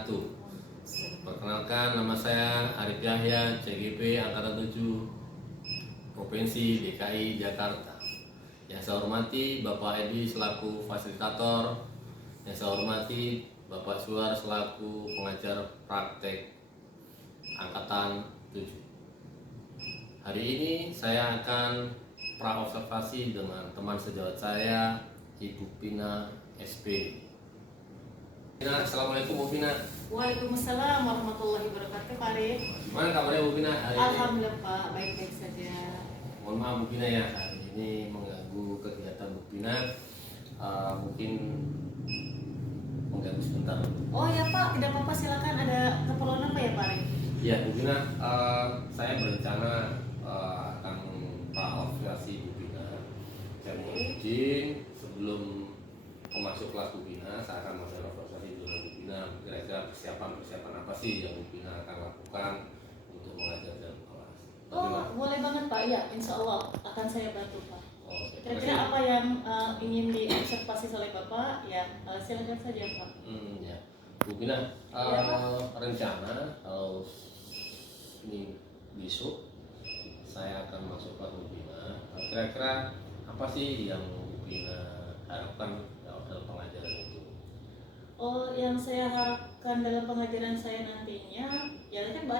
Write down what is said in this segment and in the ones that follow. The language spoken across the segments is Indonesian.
wabarakatuh. Perkenalkan, nama saya Arif Yahya, CGP Angkatan 7, Provinsi DKI Jakarta. Yang saya hormati Bapak Edi selaku fasilitator, yang saya hormati Bapak Suar selaku pengajar praktek Angkatan 7. Hari ini saya akan praobservasi dengan teman sejawat saya, Ibu Pina SP. Pina, Assalamualaikum Bu Pina. Waalaikumsalam warahmatullahi wabarakatuh, Pak Arif. Gimana kabarnya Bu Pina hari ini? Alhamdulillah Pak, baik-baik saja. Mohon maaf Bu Pina ya, hari ini mengganggu kegiatan Bu Pina. Mungkin mengganggu sebentar. Oh ya Pak, tidak apa-apa, silakan. Ada keperluan apa ya Pak Arif? Ya Bu Pina, saya berencana akan praobservasi Bu Pina. Saya mohon izin sebelum masuk kelas Bu Pina, saya akan melakukan observasi dulu Bu Pina. Kira-kira persiapan apa sih yang Bu Pina akan lakukan untuk mengajar dalam kelas? Oh, boleh banget Pak. Ya, insya Allah akan saya bantu Pak. Oke, Kira-kira apa yang ingin diobservasi oleh Bapak? Ya, silakan saja Pak. Ya. Bu Pina, rencana kalau ini besok saya akan masuk kelas Bu Pina. Kira-kira apa sih yang Bu Pina harapkan dalam pengajaran itu? Oh, yang saya harapkan dalam pengajaran saya nantinya, ya kan Pak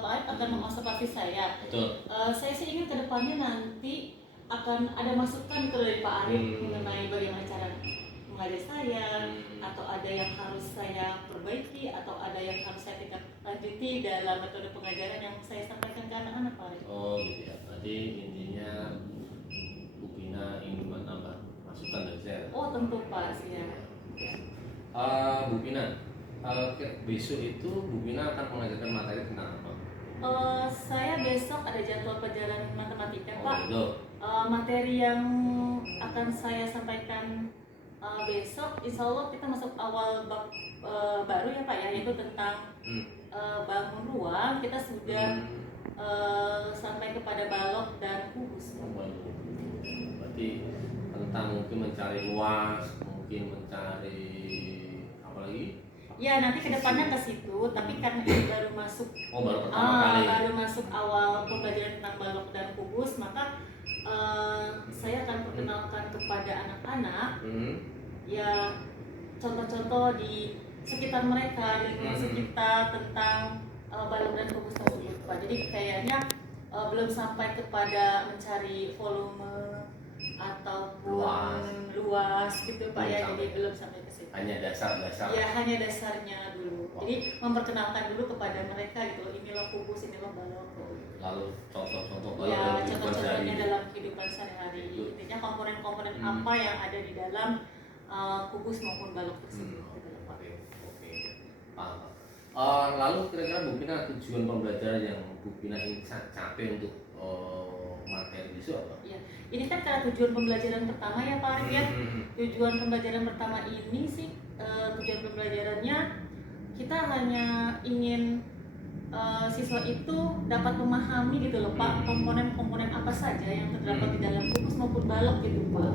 Arif akan mengobservasi saya. Betul. Saya sih ingin kedepannya nanti akan ada masukan gitu dari Pak Arif mengenai bagaimana cara mengajar saya, atau ada yang harus saya perbaiki, atau ada yang harus saya tindak lanjuti dalam metode pengajaran yang saya sampaikan ke anak-anak Pak Arif. Oh gitu ya. Berarti intinya Bu Pina ingin menambah masukan dari saya. Oh tentu Pak, ya. Bu Pina, besok itu Bu Pina akan mengajarkan materi tentang apa? Saya besok ada jadwal pelajaran matematika Pak. Gitu. Materi yang akan saya sampaikan besok, insya Allah kita masuk awal bab baru ya Pak ya, yaitu tentang bangun ruang. Kita sudah sampai kepada balok dan kubus. Berarti tentang mungkin mencari luas, mungkin mencari apa lagi? Ya nanti kedepannya ke situ, tapi karena ini baru masuk Baru pertama kali. baru masuk awal pembelajaran tentang balok dan kubus, maka saya akan perkenalkan kepada anak-anak ya contoh-contoh di sekitar mereka, di lingkungan sekitar tentang balok dan kubus tersebut Pak. Jadi kayaknya belum sampai kepada mencari volume ataupun luas gitu Pak ya, jadi belum sampai ke situ. Hanya dasar-dasar. Ya hanya dasarnya dulu. Jadi memperkenalkan dulu kepada mereka gitu, inilah kubus, inilah balok. Lalu contoh-contoh balok Ya dan contoh-contohnya dalam kehidupan sehari-hari. Intinya komponen-komponen apa yang ada di dalam kubus maupun balok tersebut. Oke. Paham. Lalu kira-kira Bu Pina tujuan pembelajaran yang Bu Pina ingin capai untuk materi besok apa? Ya, ini kan karena tujuan pembelajaran pertama ya Pak Arif ya. Tujuan pembelajaran pertama ini sih tujuan pembelajarannya kita hanya ingin siswa itu dapat memahami gitu loh Pak, komponen-komponen apa saja yang terdapat di dalam kubus maupun balok gitu Pak,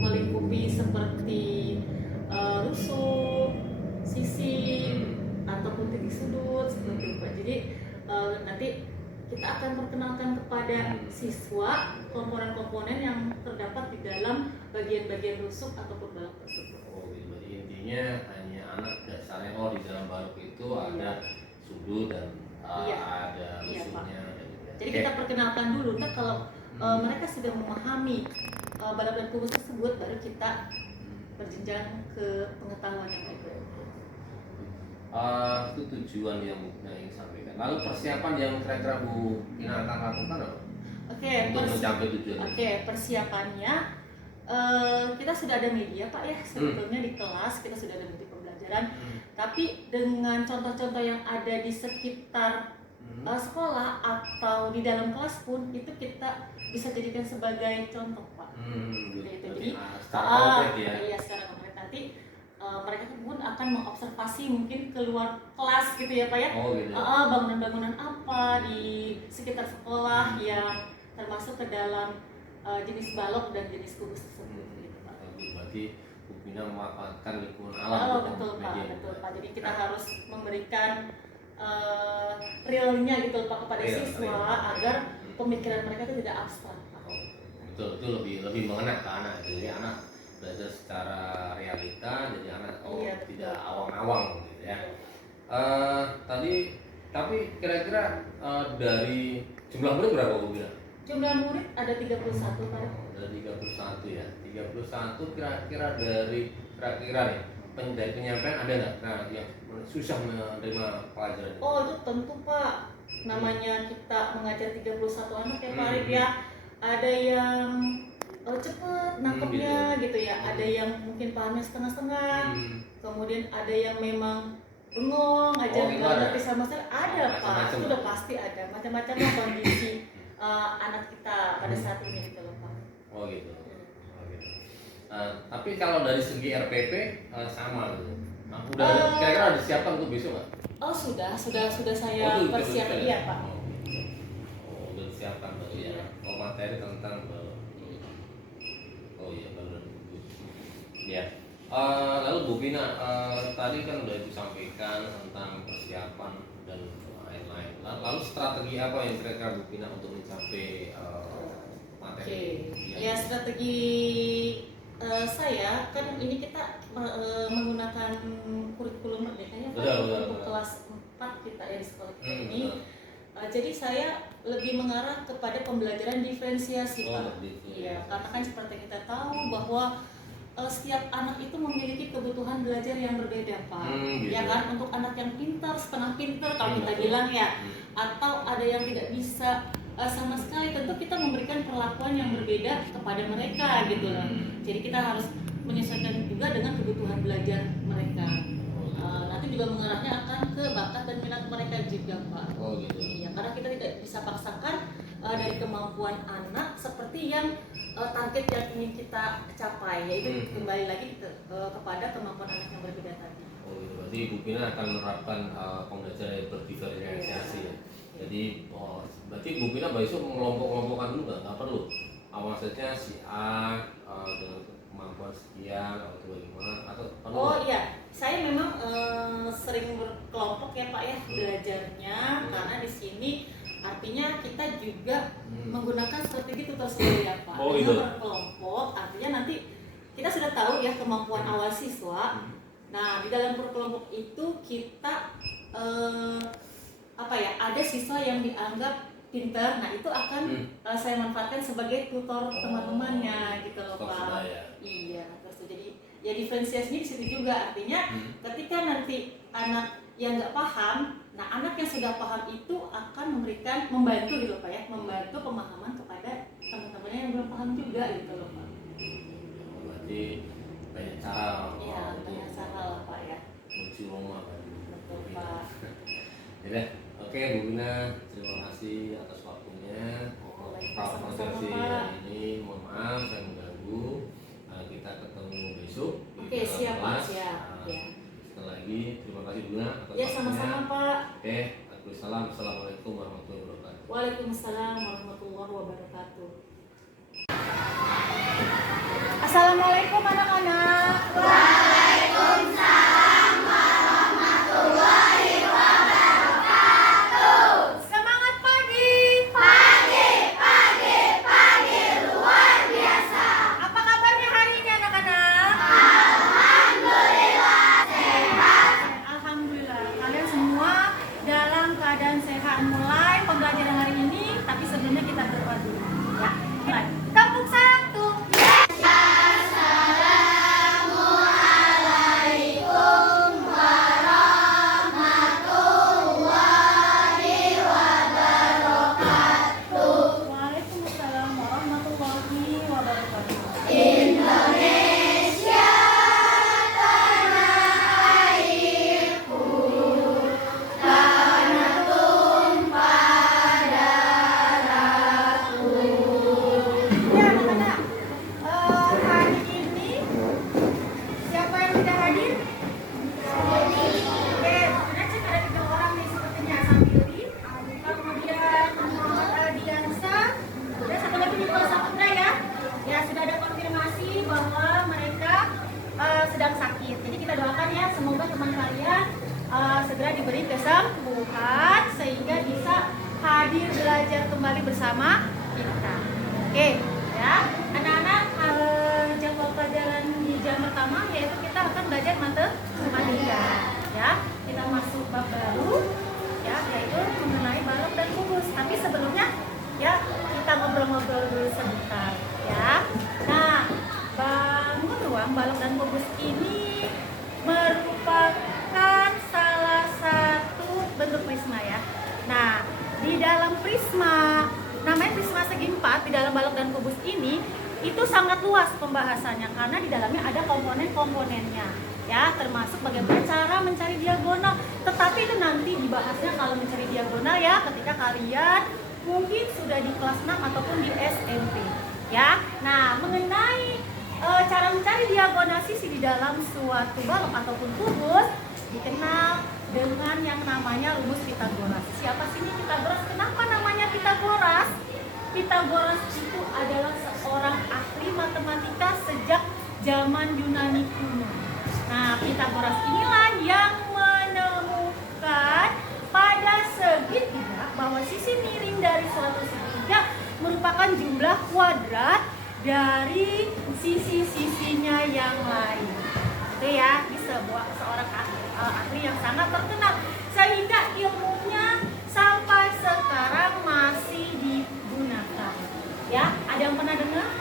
melingkupi seperti rusuk, sisi ataupun titik sudut seperti itu Pak. Jadi nanti kita akan perkenalkan kepada siswa komponen-komponen yang terdapat di dalam bagian-bagian rusuk ataupun balok tersebut. Jadi intinya hanya anak dasarnya di dalam balok itu ada sudut dan ada rusuknya. Jadi kita perkenalkan dulu, ntar kalau mereka sudah memahami balok dan kubus tersebut, baru kita berjenjang ke pengetahuan yang baik. Itu tujuan yang Bu Pina ingin sampaikan. Lalu persiapan yang kira-kira Bu Pina akan lakukan apa? Untuk mencapai tujuan. Persiapannya kita sudah ada media Pak ya, sebetulnya di kelas kita sudah ada media pembelajaran. Tapi dengan contoh-contoh yang ada di sekitar sekolah atau di dalam kelas pun itu kita bisa jadikan sebagai contoh Pak. Jadi secara konkret ya. Iya secara konkret nanti mereka pun akan mengobservasi mungkin keluar kelas gitu ya Pak ya. Gitu. Bangunan-bangunan apa di sekitar sekolah yang termasuk ke dalam jenis balok dan jenis kubus tersebut gitu Pak. Berarti Bu Pina memanfaatkan lingkungan alam. Oh betul Pak, betul Pak. Jadi kita harus memberikan realnya gitu Pak kepada siswa agar pemikiran mereka itu tidak abstrak. Betul, itu lebih mengena ke anak. Jadi anak belajar secara realita, jadi anak tidak awang-awang gitu ya. Tapi kira-kira dari jumlah murid berapa Bu Pina? Jumlah murid ada 31 Pak. Ada 31 ya. 31 kira-kira dari nih dari penyampaian ada nggak yang susah menerima pelajaran? Oh itu tentu Pak. Namanya kita mengajar 31 anak ya Pak Arif ya. Ada yang cepet nangkepnya gitu ya. Ada yang mungkin pahamnya setengah-setengah. Kemudian ada yang memang bengong aja nggak ngerti sama sekali. Ada Pak. Itu udah pasti ada. Macam-macam kondisi anak kita pada saat ini gitu loh Pak. Oh gitu. Tapi kalau dari segi RPP sama gitu. Nah, udah kira-kira disiapkan untuk besok nggak? Oh sudah saya persiapkan ya Pak. Udah disiapkan berarti ya. Materi tentang benar. Ya. Lalu Bu Pina tadi kan udah disampaikan tentang persiapan dan lain-lain. Lalu strategi apa yang kira-kira Bu Pina untuk mencapai materi? Ya strategi saya kan ini kita menggunakan kurikulum merdeka ya Pak untuk kelas 4 kita ya di sekolah kita ini. Jadi saya lebih mengarah kepada pembelajaran diferensiasi Pak. Iya, karena kan seperti kita tahu bahwa setiap anak itu memiliki kebutuhan belajar yang berbeda Pak. Ya kan, untuk anak yang pintar, setengah pintar kalau kita bilang ya, atau ada yang tidak bisa sama sekali, tentu kita memberikan perlakuan yang berbeda kepada mereka gitu loh. Jadi kita harus menyesuaikan juga dengan kebutuhan belajar mereka. Nanti juga mengarahnya akan ke bakat dan minat mereka juga Pak. Oh gitu. Iya, karena kita tidak bisa paksakan dari kemampuan anak seperti yang target yang ingin kita capai, yaitu kembali lagi kepada kemampuan anak yang berbeda tadi. Oh gitu. Berarti Bu Pina akan menerapkan pembelajaran yang berdiferensiasi ya. Jadi berarti Bu Pina besok mengelompok-kelompokkan dulu nggak perlu. Awal saja si A dengan kemampuan sekian atau bagaimana atau perlu? Oh iya, saya memang sering berkelompok ya Pak ya belajarnya, karena di sini artinya kita juga menggunakan strategi tutor sekolah ya Pak. Oh gitu. Berkelompok artinya nanti kita sudah tahu ya kemampuan awal siswa. Nah di dalam berkelompok itu kita ada siswa yang dianggap pintar, nah itu akan saya manfaatkan sebagai tutor teman-temannya gitu loh Pak. Iya, terus jadi ya diferensiasinya di situ juga, artinya ketika nanti anak yang nggak paham, nah anak yang sudah paham itu akan membantu gitu Pak ya, membantu pemahaman kepada teman-temannya yang belum paham juga gitu loh Pak. Berarti banyak cara. Iya, banyak cara lah Pak ya. Kunci rumah Pak. Betul Pak. Ya, oke Bu Pina, terima kasih atas waktunya. Konferensi hari ini, mohon maaf saya mengganggu. Kita ketemu besok. Oke, siap Pak, siap. Sekali lagi terima kasih Bu Pina atas ya sama-sama Pak. Oke, assalamualaikum warahmatullahi wabarakatuh. Waalaikumsalam warahmatullahi wabarakatuh. Assalamualaikum anak-anak. Waalaikumsalam warahmatullahi wabarakatuh. Semangat pagi. Pagi luar biasa. Apa kabarnya hari ini anak-anak? Alhamdulillah sehat. Alhamdulillah kalian semua dalam keadaan sehat. Mulai pembelajaran hari ini, tapi sebelumnya kita berdoa dulu ya. Kampung satu. diberi kesembuhan sehingga bisa hadir belajar kembali bersama kita. Oke, ya. Anak-anak, jadwal pelajaran di jam pertama yaitu kita akan belajar matematika. Ya, kita masuk bab baru, ya, yaitu mengenai balok dan kubus. Tapi sebelumnya, ya, kita ngobrol-ngobrol dulu sebentar, ya. Nah, bangun ruang balok dan kubus ini merupakan salah satu bentuk prisma, ya. Nah, di dalam prisma, namanya prisma segi 4, di dalam balok dan kubus ini itu sangat luas pembahasannya karena di dalamnya ada komponen-komponennya, ya, termasuk bagaimana cara mencari diagonal. Tetapi itu nanti dibahasnya kalau mencari diagonal, ya, ketika kalian mungkin sudah di kelas 6 ataupun di SMP, ya. Nah, mengenai cara mencari diagonal sisi di dalam suatu balok ataupun kubus dikenal dengan yang namanya rumus Pitagoras. Siapa sih ini Pitagoras? Kenapa namanya Pitagoras? Pitagoras itu adalah seorang ahli matematika sejak zaman Yunani kuno. Nah, Pitagoras inilah yang menemukan pada segitiga bahwa sisi miring dari suatu segitiga merupakan jumlah kuadrat dari sisi-sisinya yang lain. Itu, ya, ini seorang ahli yang sangat terkenal sehingga ilmunya sampai sekarang masih digunakan. Ya, ada yang pernah dengar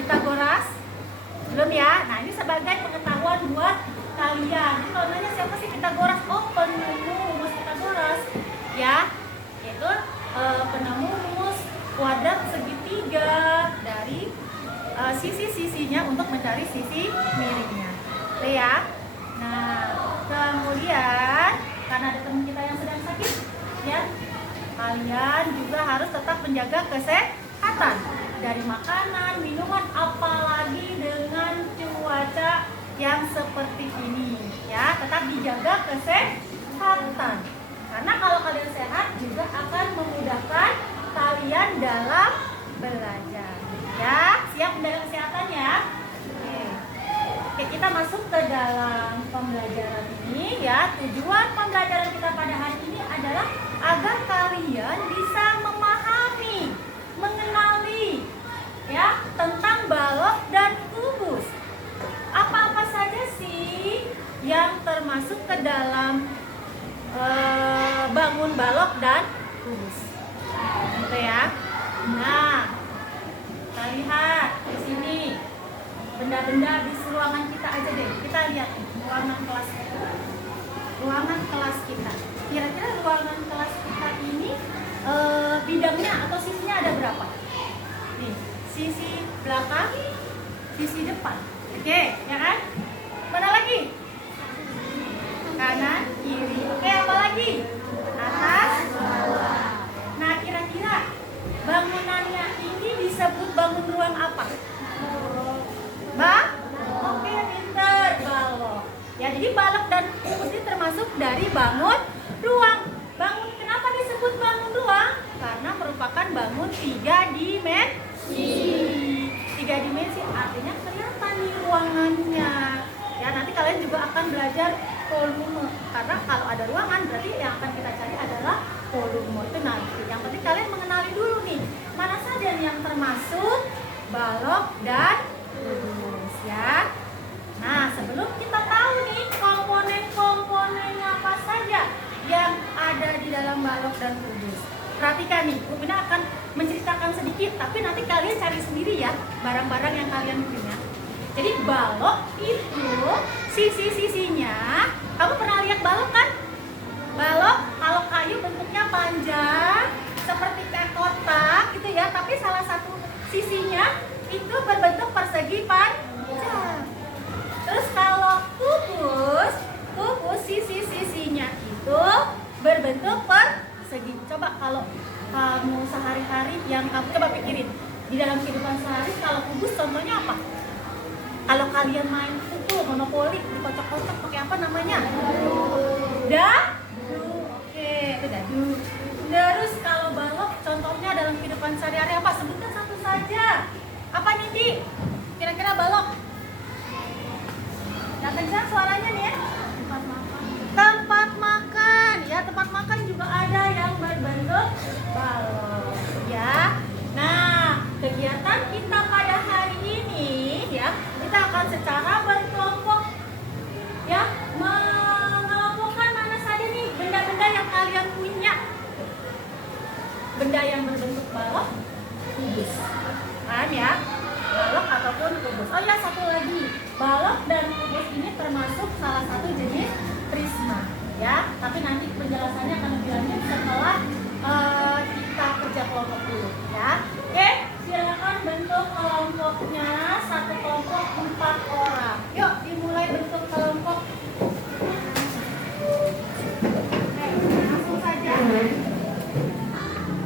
Pitagoras? Belum, ya? Nah, ini sebagai pengetahuan buat kalian. Jadi kalau nanya siapa sih Pitagoras? Oh, penemu rumus Pitagoras, ya, yaitu penemu rumus kuadrat segitiga dari sisi-sisinya untuk mencari sisi miringnya. Oke, ya. Nah, kemudian karena ada teman kita yang sedang sakit, ya, kalian juga harus tetap menjaga kesehatan dari makanan, minuman, apalagi dengan cuaca yang seperti ini, ya, tetap dijaga kesehatan. Karena kalau kalian sehat juga akan memudahkan kalian dalam belajar, ya. Siap menjaga kesehatan, ya. Oke, kita masuk ke dalam pembelajaran ini, ya. Tujuan pembelajaran kita pada hari ini adalah agar kalian bisa memahami, mengenali, ya, tentang balok dan kubus. Apa-apa saja sih yang termasuk ke dalam bangun balok dan kubus, gitu, ya. Nah, kita lihat di sini benda-benda di ruangan kita aja deh. Kita lihat ruangan kelas kita. Ruangan kelas kita. Kira-kira ruangan kelas kita ini bidangnya atau sisinya ada berapa? Nih, sisi belakang, sisi depan. Oke, ya kan? Mana lagi? Kanan, kiri. Oke, apa lagi? Atas, bawah. Nah, kira-kira bangunannya ini disebut bangun ruang apa? Oke, pinter, balok. Ya, jadi balok dan kubus ini termasuk dari bangun ruang. Bangun, kenapa disebut bangun ruang? Karena merupakan bangun 3 dimensi. 3 dimensi artinya kelihatan di ruangannya. Ya, nanti kalian juga akan belajar volume. Karena kalau ada ruangan berarti yang akan kita cari adalah volume. Itu nanti. Yang penting kalian mengenali dulu nih, mana saja yang termasuk balok dan kubus, ya. Nah, sebelum kita tahu nih komponen-komponennya apa saja yang ada di dalam balok dan kubus, perhatikan nih, Bu Bina akan menceritakan sedikit, tapi nanti kalian cari sendiri, ya, barang-barang yang kalian punya. Jadi balok itu sisi-sisinya, kamu pernah lihat balok kan? Balok kalau kayu bentuknya panjang seperti kayak kotak gitu, ya, tapi salah satu sisinya itu berbentuk persegi panjang. Terus kalau kubus sisi-sisinya itu berbentuk persegi. Coba kalau kamu sehari-hari yang kamu coba pikirin di dalam kehidupan sehari, kalau kubus contohnya apa? Kalau kalian main pukul monopoli dikocok-kocok pakai apa namanya? Dadu. Oke, itu dadu. Terus kalau balok contohnya dalam kehidupan sehari-hari apa? Sebutkan satu saja. Apa nih, Di? Kira-kira balok? Nah, kencang suaranya nih, ya. Tempat makan. benda yang berbentuk balok, kubus. Paham ya? Balok ataupun kubus. Oh ya, satu lagi. Balok dan kubus ini termasuk salah satu jenis prisma. Ya, tapi nanti penjelasannya akan lebih lanjut setelah kita kerja kelompok dulu. Ya, oke. Silakan bentuk kelompoknya. Satu kelompok 4 orang. Yuk, dimulai bentuk kelompok. Langsung saja.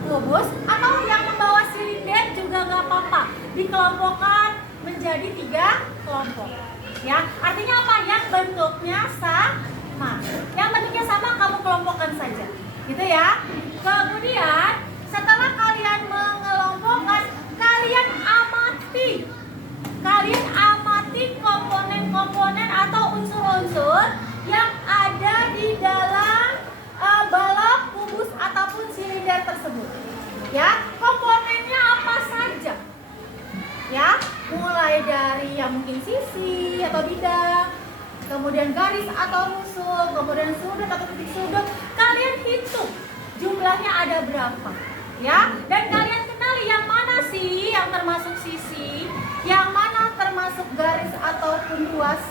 Kubus atau yang membawa silinder juga nggak apa-apa. Dikelompokkan menjadi 3 kelompok. Ya, artinya apa? Yang bentuknya sama. Yang bentuknya sama kamu kelompokkan saja. Gitu ya. Kemudian setelah kalian mengelompokkan, kalian amati komponen-komponen atau unsur-unsur yang ada di dalam balok, kubus ataupun silinder tersebut. Ya, komponennya apa saja? Ya, mulai dari yang mungkin sisi atau bidang, kemudian garis atau rusuk, kemudian sudut atau titik sudut. Kalian hitung jumlahnya ada berapa, ya? Dan kalian kenali yang mana sih yang termasuk sisi, yang mana termasuk garis ataupun ruas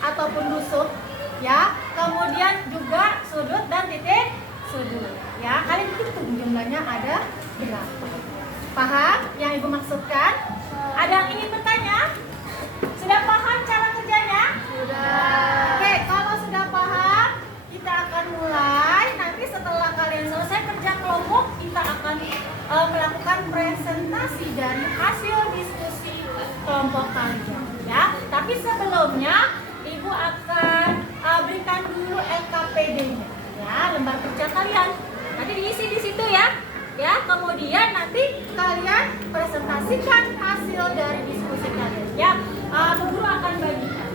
ataupun rusuk, ya? Kemudian juga sudut dan titik sudut, ya? Kalian hitung jumlahnya ada berapa. Paham yang Ibu maksudkan? Ada yang ingin bertanya? Sudah paham cara kerjanya? Sudah. Oke, kalau sudah paham, kita akan mulai. Nanti setelah kalian selesai kerja kelompok, kita akan melakukan presentasi dari hasil diskusi kelompok kalian. Ya, tapi sebelumnya Ibu akan berikan dulu LKPD-nya, ya, lembar kerja kalian. Nanti diisi di situ ya. Ya, kemudian nanti kalian presentasikan hasil dari diskusi kalian. Ya, Bu Guru akan bagikan.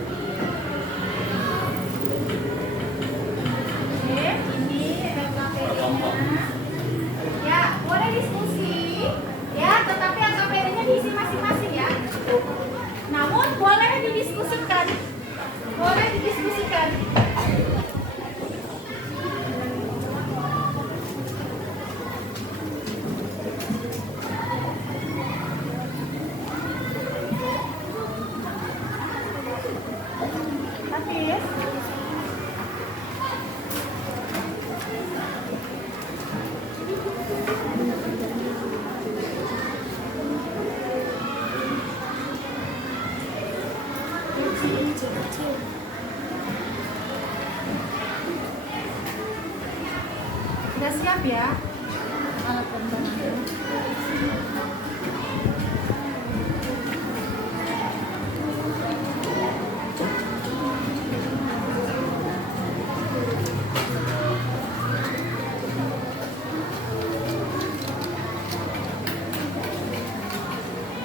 Oke, ini LKPD-nya. Ya, boleh diskusi. Ya, tetapi LKPD-nya diisi masing-masing ya. Namun boleh didiskusikan. Boleh didiskusikan. Sudah siap ya alat pembangunan.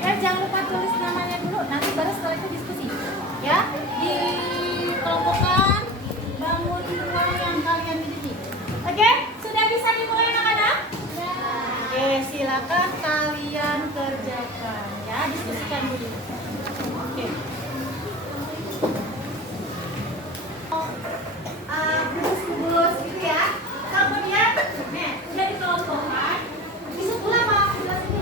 Ya, jangan lupa tulis namanya dulu, nanti baru setelah itu diskusi. Ya, dikelompokkan bangun ruang yang kalian miliki. Oke, sudah bisa dimulai anak-anak? Oke, silakan kalian kerjakan ya, diskusikan dulu. Oke. Kubus gitu ya. Kemudian, nih, udah dikelompokkan. Disebutlah mau sebelah sini.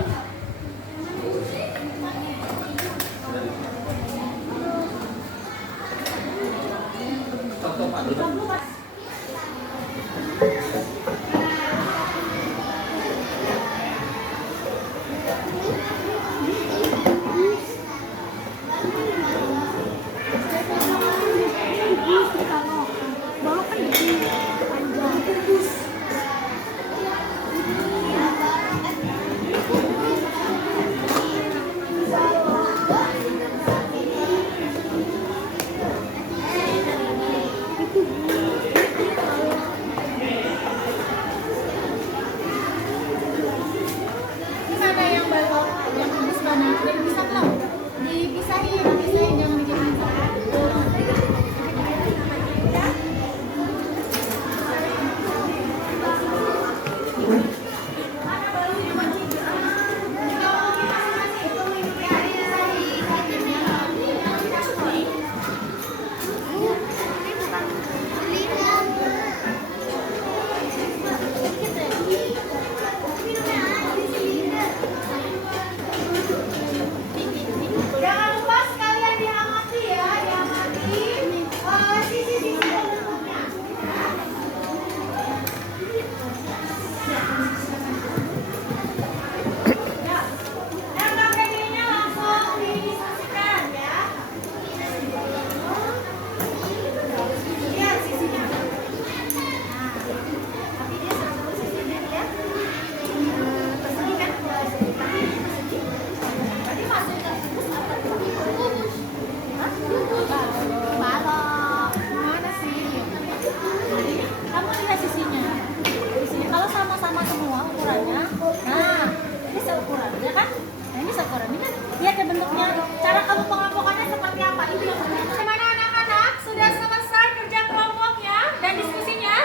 ukurannya. Nah, ini seukurannya kan? Nah, ini seukurannya kan? Lihat ya bentuknya. Cara kamu pengelompokannya seperti apa? Itu yang penting. Bagaimana anak-anak? Sudah selesai kerja kelompoknya dan diskusinya?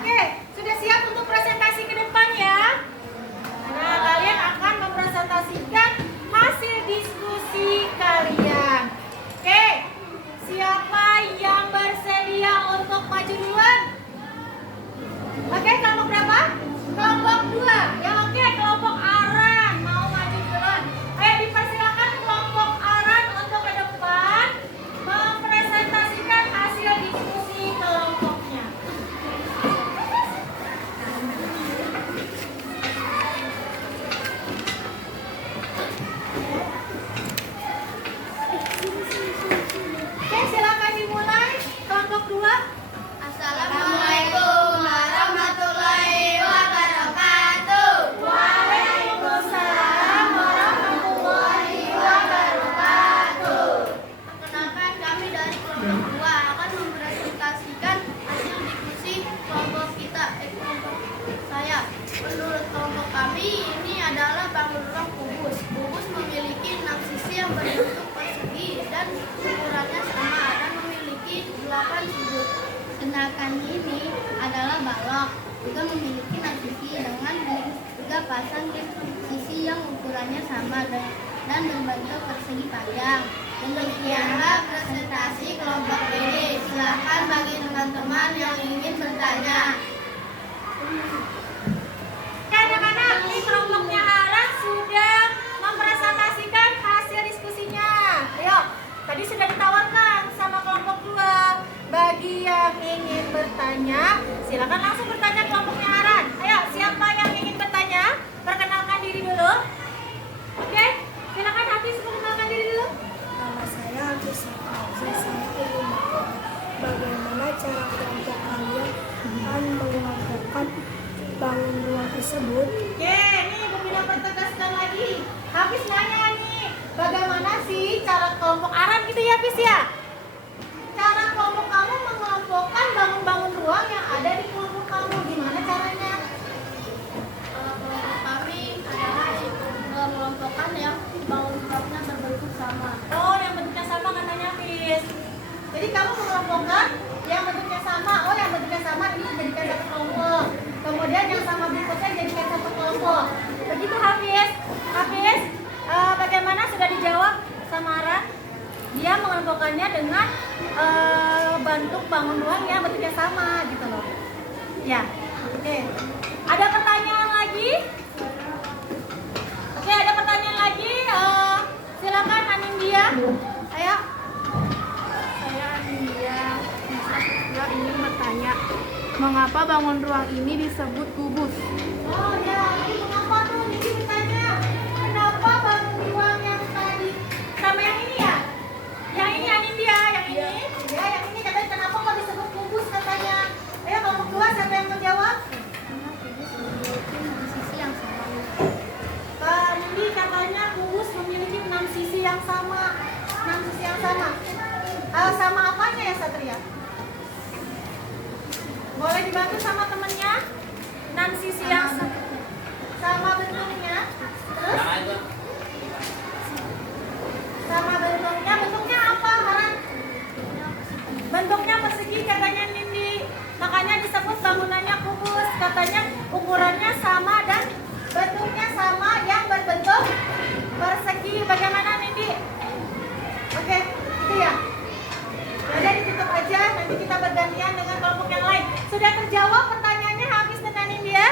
Oke, sudah siap untuk presentasi ke depan ya? Nah, kalian akan mempresentasikan hasil diskusi kalian. Oke, siapa yang bersedia untuk maju duluan? Oke, kelompok berapa? Kelompok 2. Yang oke, kelompok Aran mau maju duluan. Ayo dipersilakan kelompok Aran untuk ke depan mempresentasikan hasil diskusi kelompoknya. Oke, silakan dimulai kelompok 2. Assalamualaikum warahmatullahi wabarakatuh. Waalaikumsalam warahmatullahi wabarakatuh. Perkenalkan, kami dari kelompok 2 akan mempresentasikan hasil diskusi kelompok kita, kelompok saya. Menurut kelompok kami, ini adalah bangun ruang kubus. Kubus memiliki 6 sisi yang berbentuk persegi dan ukurannya sama dan memiliki 8 sudut. Sedangkan ini adalah balok, juga memiliki 6 sisi dengan 3 pasang sisi yang ukurannya sama dan berbentuk persegi panjang. Demikianlah presentasi kelompok ini. Silakan bagi teman-teman yang ingin bertanya. Anak-anak, ini kelompoknya Aran sudah mempresentasikan hasil diskusinya. Ayo, tadi sudah ditawarkan sama kelompok 2. Bagi yang ingin bertanya, silakan langsung bertanya kelompoknya Aran. Ayo, siapa yang ingin bertanya? Perkenalkan diri dulu. Oke, silakan Hafiz perkenalkan diri dulu. Nama saya Agus Fauzi. Saya ingin bertanya, bagaimana cara kelompok kalian akan mengelompokkan bangun ruang tersebut? Oke, nih Bu Mina pertegaskan lagi. Hafiz nanya nih, bagaimana sih cara kelompok Aran gitu ya Hafiz ya? Cara kelompok kamu mengelompokkan bangun-bangun ruang yang ada di kelompok kamu, gimana caranya? Kelompok kami adalah mengelompokkan yang bangun ruangnya berbentuk sama. Oh, yang bentuknya sama katanya Hafiz. Jadi kamu mengelompokkan yang bentuknya sama. Oh, yang bentuknya sama ini dijadikan satu kelompok. Kemudian yang sama berikutnya dijadikan satu kelompok. Begitu Hafiz. Hafiz, bagaimana sudah dijawab sama Aran? Dia mengelompokkannya dengan bentuk bangun ruang yang bentuknya sama gitu loh. Ya, oke. Ada pertanyaan lagi? Oke, ada pertanyaan lagi. Silakan Anindya. Ayo. Saya Anindya. Saya ingin bertanya, mengapa bangun ruang ini disebut kubus? Oh ya, ini mengapa tuh? Nindi bertanya, kenapa bangun ruang yang tadi sama yang ini ya? Yang ini Anindya, yang ini? Ya, yang ini katanya kenapa kok disebut kubus katanya? Ayo kelompok 2 siapa yang menjawab? Karena kubus memiliki 6 sisi yang sama. Nindi katanya kubus memiliki 6 sisi yang sama. 6 sisi yang sama. Sama apanya ya Satria? Boleh dibantu sama temennya? 6 sisi yang sama bentuknya. Terus? Sama bentuknya. Bentuknya apa, Haran? Bentuknya persegi katanya Nindi. Makanya disebut bangunannya kubus. Katanya ukurannya sama dan bentuknya sama yang berbentuk persegi. Bagaimana Nindi? Oke, itu ya. Jadi ditutup aja, nanti kita bergantian dengan kelompok yang lain. Sudah terjawab pertanyaannya Hafiz dan Nindi ya?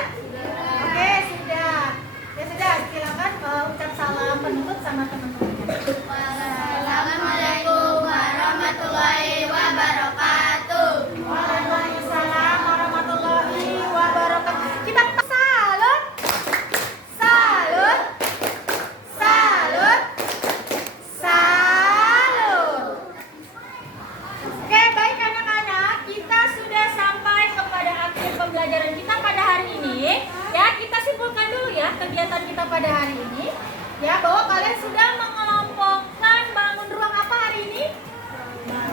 Oke, sudah. Ya sudah, silakan ucap salam penutup sama teman-temannya. Assalamualaikum warahmatullahi wabarakatuh. Waalaikumsalam warahmatullahi wabarakatuh. Kita salut. Salut. Salut. Salut. Oke, baik anak-anak, kita sudah sampai kepada akhir pembelajaran kita pada hari ini. Ya, kita simpulkan dulu ya kegiatan kita pada hari ini. Ya, bahwa kalian sudah mengelompokkan bangun ruang apa hari ini?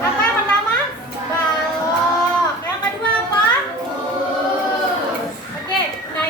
Apa yang pertama? Balok. Yang kedua apa? Oke, nah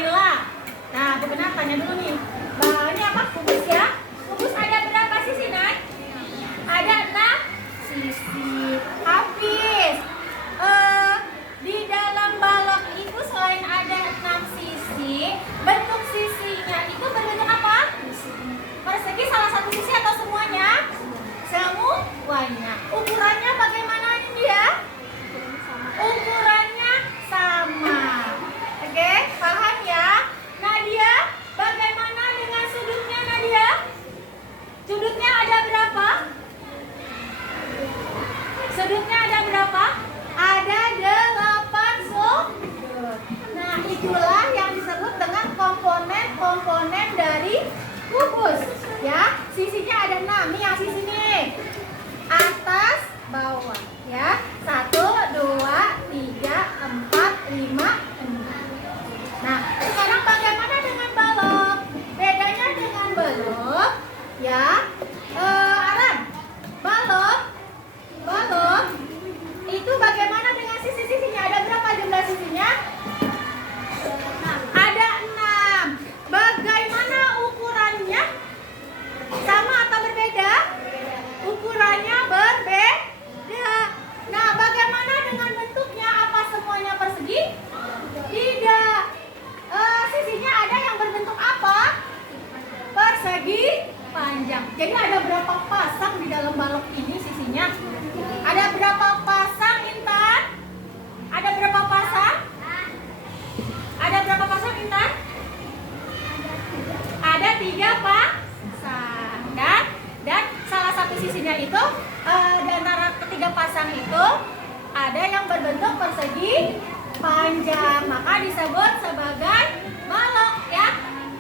lebih panjang, maka disebut sebagai balok ya.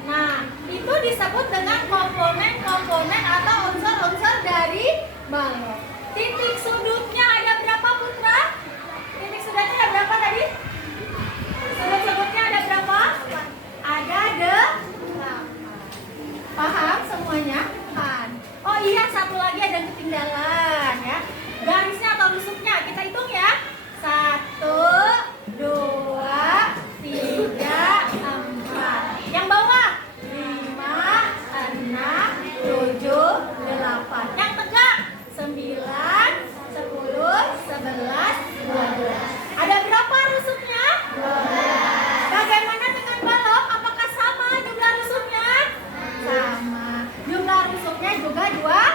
Nah, itu disebut dengan komponen-komponen atau unsur-unsur dari balok. Titik sudutnya ada berapa, Putra? Titik sudutnya ada berapa tadi? Sudut-sudutnya ada berapa? Ada 8. Paham semuanya? Oh iya, satu lagi ada ketinggalan ya. Garisnya atau rusuknya kita hitung ya. 1, 2, 3, 4. Yang bawah 5, 6, 7, 8. Yang tegak 9, 10, 11, 12. Ada berapa rusuknya? 12. Bagaimana dengan balok? Apakah sama jumlah rusuknya? Sama. Jumlah rusuknya juga 12.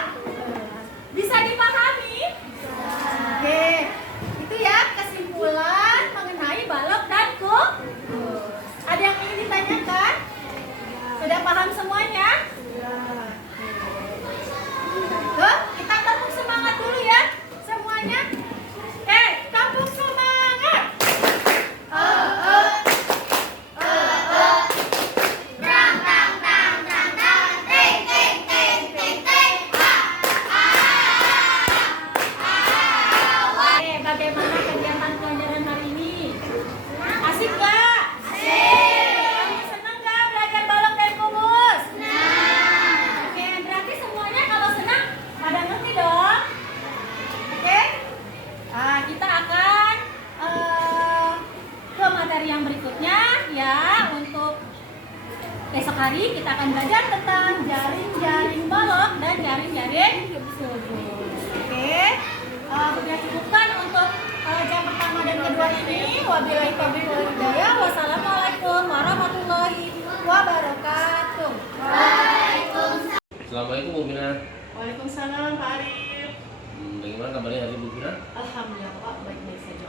Bisa dipahami? Oke. Itu ya kesimpulan mengenai balok dan kubus. Ada yang ingin ditanyakan? Sudah paham semuanya? Tuh, kita tepuk semangat dulu ya semuanya. Tepuk semangat. Bagaimana kegiatan pelajaran hari ini? Asik gak? Kamu senang gak belajar balok dan kubus? Oke, berarti semuanya kalau senang pada ngerti dong. Oke? Nah, kita akan ke materi yang berikutnya ya. Untuk besok hari kita akan belajar tentang jaring-jaring balok dan jaring-jaring kubus. Oke? Sudah cukupkan untuk jam pertama dan kedua ini. Wabillahi taufiq wal hidayah. Wassalamualaikum warahmatullahi wabarakatuh. Assalamualaikum Bu Bina. Waalaikumsalam Pak Arif. Bagaimana kabarnya hari Bu Bina? Alhamdulillah Pak, baik-baik saja.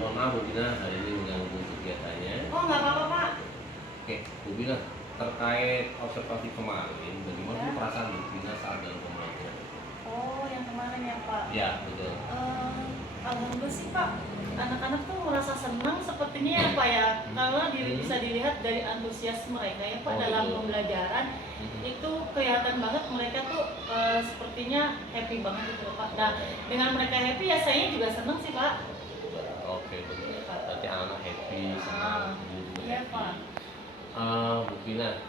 Mohon maaf Bu Bina, hari ini mengganggu kegiatannya. Oh nggak apa-apa Pak. Oke, Bu Bina, terkait observasi kemarin, bagaimana Ya. perasaan Bu Bina saat dalam pembelajaran? Oh yang kemarin ya Pak. Ya, betul. Alhamdulillah sih Pak, anak-anak tuh merasa senang sepertinya ya Pak ya, karena bisa dilihat dari antusias mereka ya Pak Oh, dalam betul. pembelajaran. Itu kelihatan banget mereka tuh sepertinya happy banget gitu loh Pak. Nah dengan mereka happy ya saya juga senang sih Pak. Oke, betul. Berarti anak happy, senang. Iya Pak. Bu Bina,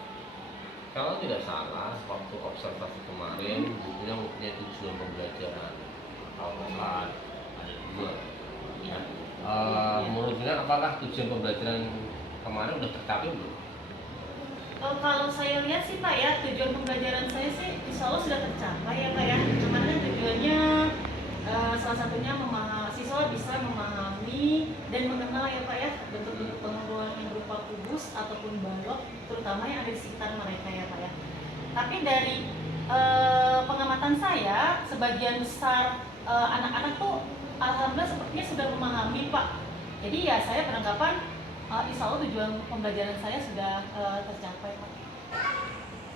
kalau tidak salah, waktu observasi kemarin, Bu Bina mempunyai tujuan pembelajaran. Kalau nggak salah, ada 2. Ya. Menurut Bina, apakah tujuan pembelajaran kemarin udah tercapai belum? Kalau saya lihat sih Pak ya, tujuan pembelajaran saya sih insya Allah sudah tercapai ya Pak ya. Kemarin kan tujuannya salah satunya siswa bisa memahami dan mengenal ya Pak ya bentuk-bentuk pengumpulan yang berupa kubus ataupun balok, terutama yang ada di sekitar mereka ya Pak ya. Tapi dari pengamatan saya, sebagian besar anak-anak tuh alhamdulillah sepertinya sudah memahami Pak. Jadi ya saya beranggapan insya Allah tujuan pembelajaran saya sudah tercapai Pak.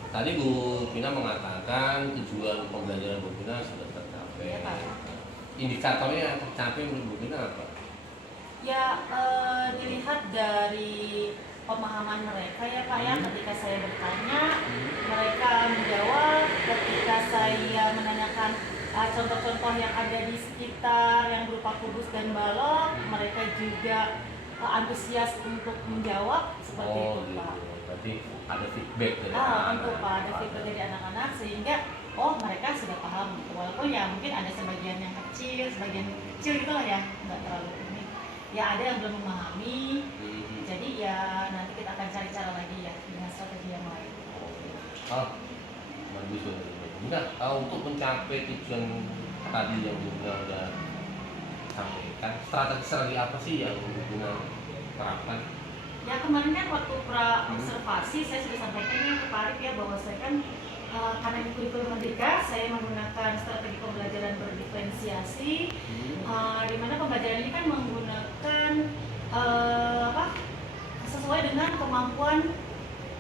Tadi Bu Bina mengatakan tujuan pembelajaran Bu Bina sudah tercapai. Iya Pak. Indikatornya yang tercapai menurut Bu Bina apa? Ya dilihat dari pemahaman mereka ya Pak ya. Ketika saya bertanya, mereka menjawab. Ketika saya menanyakan contoh-contoh yang ada di sekitar yang berupa kubus dan balok, mereka juga antusias untuk menjawab seperti itu Pak. Berarti ada feedback dari Untuk Pak, ada feedback dari anak-anak sehingga mereka sudah paham gitu. Walaupun ya mungkin ada sebagian yang kecil, sebagian kecil gitu lah ya, nggak terlalu ini. Ya ada yang belum memahami. Jadi ya nanti kita akan cari cara lagi ya dengan strategi yang lain. Bagus Bina. Untuk mencapai tujuan tadi yang Bu Bina udah sampaikan, strategi apa sih yang Bu Bina terapkan? Ya kemarin kan waktu pra observasi saya sudah sampaikan ya ke Pak Arif ya bahwa saya kan karena di kurikulum Merdeka saya menggunakan strategi pembelajaran berdiferensiasi, di mana pembelajaran ini kan menggunakan sesuai dengan kemampuan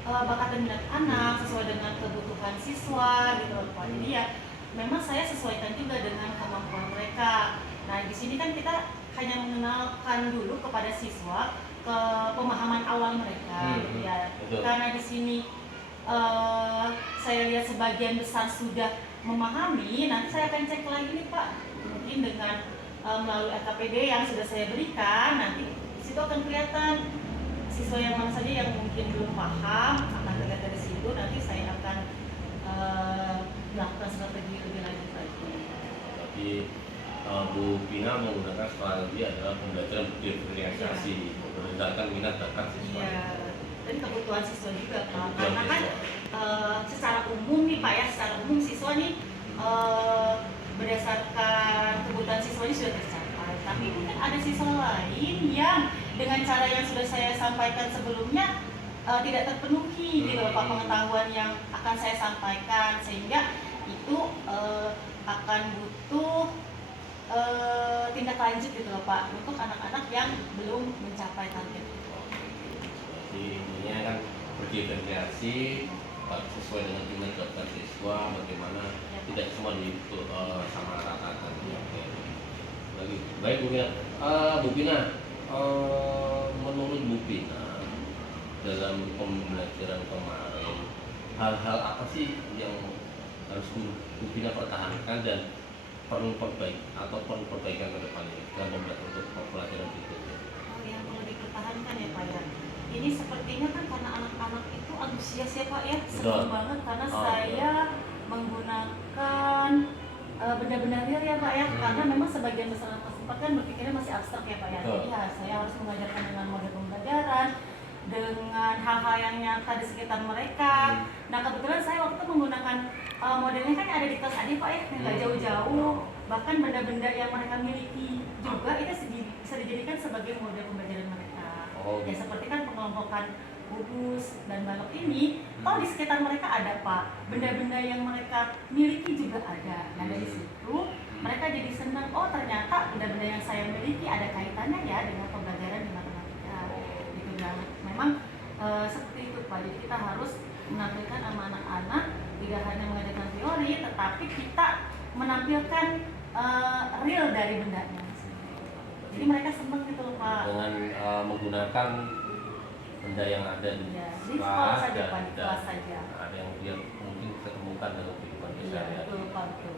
bakat dan minat anak, sesuai dengan kebutuhan siswa gitu loh Pak. Jadi ya memang saya sesuaikan juga dengan kemampuan mereka. Nah di sini kan kita hanya mengenalkan dulu kepada siswa ke pemahaman awal mereka, ya. betul. Karena di sini saya lihat sebagian besar sudah memahami. Nanti saya akan cek lagi nih Pak, mungkin dengan melalui LKPD yang sudah saya berikan, nanti di situ akan kelihatan siswa yang mana saja yang mungkin belum paham, akan terlihat dari situ. Nanti saya akan melakukan strategi lebih lanjut lagi. Tapi Bu Pina menggunakan strategi adalah pembelajaran diferensiasi berdasarkan minat bakat siswa. Iya, dan kebutuhan siswa juga Pak. Kebutuhan Karena kan secara umum nih Pak ya, secara umum siswa nih berdasarkan kebutuhan siswa ini sudah tercapai. Tapi mungkin ada siswa lain yang dengan cara yang sudah saya sampaikan sebelumnya tidak terpenuhi gitu Pak, pengetahuan yang akan saya sampaikan, sehingga itu akan butuh tindak lanjut gitu loh Pak untuk anak-anak yang belum mencapai target itu. Jadi intinya kan berdiferensiasi sesuai dengan minat bakat siswa, bagaimana tidak semua sama ratakan. Lagi baik Bu Pina. Bu Pina, menurut Bu Pina dalam pembelajaran kemarin, hal-hal apa sih yang harus Bu Pina pertahankan dan perlu perbaikan ke depannya dalam pembelajaran berikutnya? Yang perlu dipertahankan ya Pak ya. Ini sepertinya kan karena anak-anak itu antusias ya Pak ya, senang banget karena saya menggunakan benda-benda real ya Pak ya, karena memang sebagian besar anak kelas 4 kan berpikirnya masih abstrak ya Pak ya. Jadi ya saya harus mengajarkan dengan model pembelajaran, dengan hal-hal yang nyata di sekitar mereka. Nah kebetulan saya waktu itu menggunakan modelnya kan ada di kelas adik Pak ya, yang nggak jauh-jauh. Bahkan benda-benda yang mereka miliki juga itu bisa dijadikan sebagai model pembelajaran mereka. Ya seperti kan pengelompokan gugus dan balok ini, di sekitar mereka ada Pak, benda-benda yang mereka miliki juga ada. Nah dari situ mereka jadi senang, oh ternyata benda-benda yang saya miliki ada kaitannya ya dengan pembelajaran di matematika. Gitu. Dan memang seperti itu Pak, jadi kita harus menampilkan sama anak-anak tidak hanya mengajarkan teori, tetapi kita menampilkan real dari bendanya. Jadi mereka senang gitu loh Pak. Dengan menggunakan benda yang ada di sekolah saja Pak, di kelas saja. Ada yang dia mungkin ketemukan dalam kehidupan sehari-hari. Betul Pak, betul.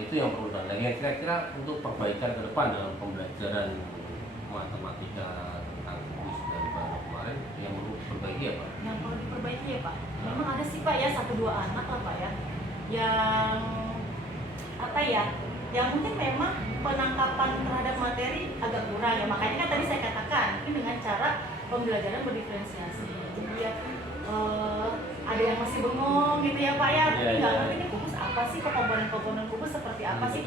Itu yang perlu dan kira-kira untuk perbaikan ke depan dalam pembelajaran matematika tentang kubus dan balok kemarin yang perlu diperbaiki ya Pak? Yang perlu diperbaiki ya Pak, memang ada sih Pak ya 1-2 anak lah Pak ya, yang apa ya, yang mungkin memang penangkapan terhadap materi agak kurang ya, makanya kan tadi saya katakan mungkin dengan cara pembelajaran berdiferensiasi. Jadi ya ada yang masih bengong gitu ya Pak ya, nggak ngerti ini kubus apa sih, komponen-komponen kubus seperti apa sih,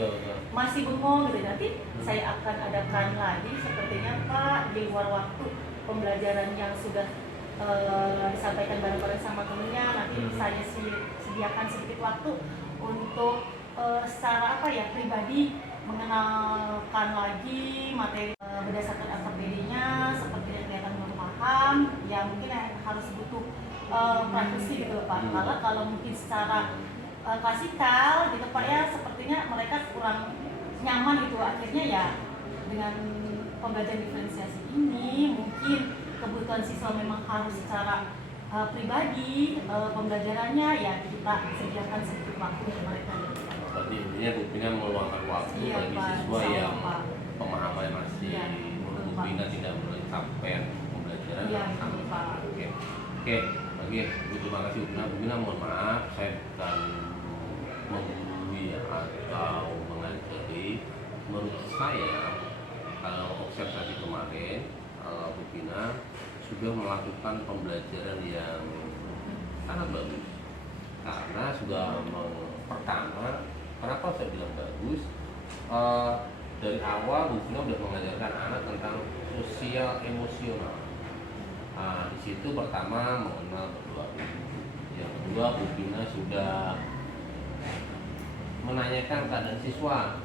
masih bengong gitu. Nanti saya akan adakan lagi sepertinya Pak di luar waktu pembelajaran yang sudah disampaikan bareng-bareng sama temennya. Nanti saya sediakan sedikit waktu untuk secara apa ya pribadi mengenalkan lagi materi berdasarkan LKPD-nya seperti yang kelihatan belum paham, ya mungkin harus butuh praktisi gitu Pak. Kalau mungkin secara klasikal gitu Pak ya, sepertinya mereka kurang nyaman gitu. Akhirnya ya dengan pembelajaran diferensiasi ini mungkin kebutuhan siswa memang harus secara pribadi pembelajarannya ya kita sediakan sedikit waktu untuk mereka. Berarti intinya Bu Pina meluangkan waktu bagi siswa yang pemahamannya masih menurut Bu Pina tidak mencapai pembelajaran sama. Oke, lagi terima kasih Bu Pina. Bu Pina mohon maaf saya bukan menggurui atau mengajari. Menurut saya kalau observasi kemarin Bu Pina sudah melakukan pembelajaran yang sangat bagus karena sudah pertama, kenapa saya bilang bagus? Dari awal Bu Pina sudah mengajarkan anak tentang sosial emosional. Di situ pertama mengenal berdoa. Yang kedua Bu Pina sudah menanyakan keadaan siswa,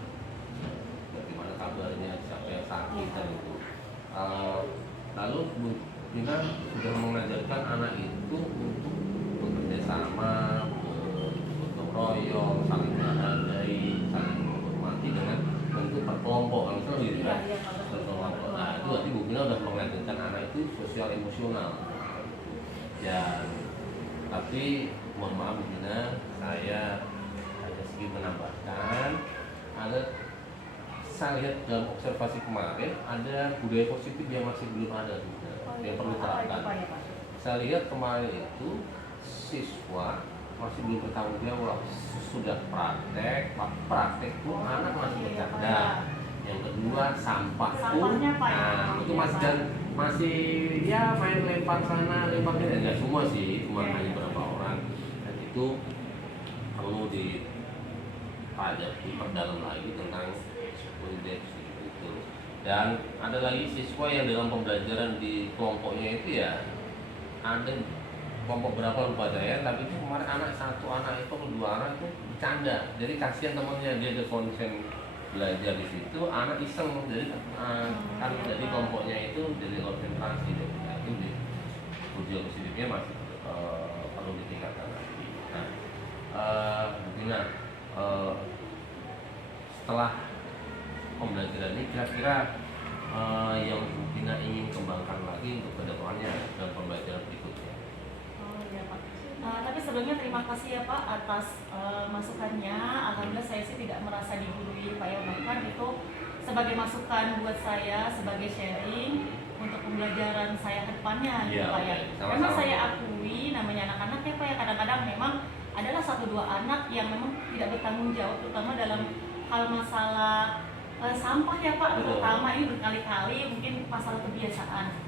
bagaimana kabarnya, siapa yang sakit dan itu. Lalu Bu Pina sudah mengajarkan anak itu untuk bekerja sama, bergotong royong, saling menghargai, saling menghormati dengan bentuk berkelompok, gitu ya. Nah, itu berarti Bu Gina udah mengajarkan anak itu sosial emosional. Ya, tapi mohon maaf Bu Gina, saya hanya sedikit menambahkan, saya lihat dalam observasi kemarin ada budaya positif yang masih belum ada Bu Gina, yang perlu diterapkan. Saya lihat kemarin itu siswa masih belum bertanggung jawab, sudah praktek itu anak masih bercanda. Yang kedua Sampahnya, Pak, ya? itu masih ya main lempar sana lempar sini, enggak semua sih, cuma hanya beberapa orang, dan itu perlu diperdalam lagi tentang budaya itu. Dan ada lagi siswa yang dalam pembelajaran di kelompoknya itu ya ada kelompok berapa lupa saya, tapi itu kemarin satu anak itu atau dua anak itu bercanda, jadi kasihan temannya, dia ada konsen belajar di situ, anak iseng, jadi kan jadi kelompoknya itu jadi konsentrasi, nah, itu di budaya positifnya masih perlu ditingkatkan lagi. Nah, setelah pembelajaran ini kira-kira yang Bina ingin kembangkan lagi untuk kedepannya dalam pembelajaran berikutnya. Tapi sebelumnya terima kasih ya Pak atas masukannya. Alhamdulillah saya sih tidak merasa digurui Pak ya, bahkan itu sebagai masukan buat saya sebagai sharing untuk pembelajaran saya ke depannya gitu Pak ya. Memang saya akui namanya anak-anak ya Pak ya, kadang-kadang memang adalah 1-2 anak yang memang tidak bertanggung jawab, terutama dalam hal masalah sampah ya Pak, terutama ini berkali-kali mungkin masalah kebiasaan.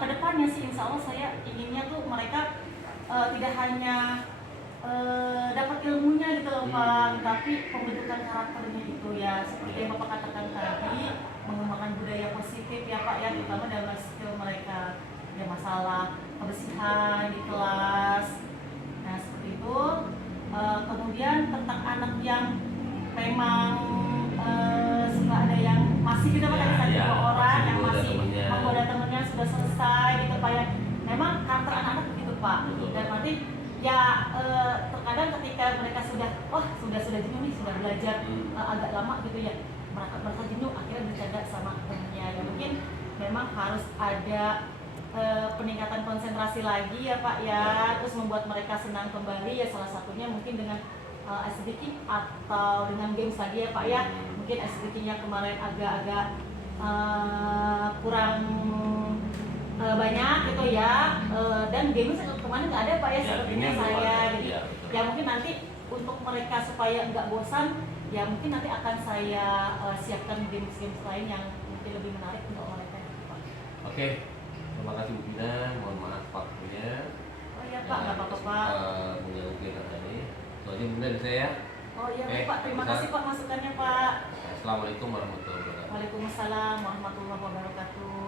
Kedepannya sih insya Allah saya inginnya tuh mereka tidak hanya dapat ilmunya gitu loh Pak, tapi pembentukan karakternya itu ya seperti yang Bapak katakan tadi, mengembangkan budaya positif ya Pak ya, terutama dalam skill mereka, ada masalah kebersihan di kelas, nah seperti itu. Kemudian tentang anak yang memang suka ada yang masih kita tadi dua orang yang masih menggoda temennya sudah selesai gitu Pak ya, memang karakter anak-anak begitu Pak. Dan nanti ya terkadang ketika mereka sudah jenuh nih, sudah belajar agak lama gitu ya, mereka jenuh akhirnya bercanda sama temennya ya, mungkin memang harus ada peningkatan konsentrasi lagi ya Pak ya, terus membuat mereka senang kembali ya, salah satunya mungkin dengan activity atau dengan games lagi ya Pak ya. Mungkin activity-nya kemarin agak-agak kurang banyak gitu ya, dan games kemarin nggak ada Pak ya, sepertinya saya gitu ya. Mungkin nanti untuk mereka supaya nggak bosan ya, mungkin nanti akan saya siapkan games-games lain yang mungkin lebih menarik untuk mereka Pak. Oke, terima kasih Bu Gina, mohon maaf waktunya. Oh iya Pak, nggak apa-apa Pak. Mengganggu kita tadi. Itu aja Bu Gina dari saya. Oh iya Pak, terima kasih Pak masukannya Pak. Assalamualaikum warahmatullahi wabarakatuh. Waalaikumsalam warahmatullahi wabarakatuh.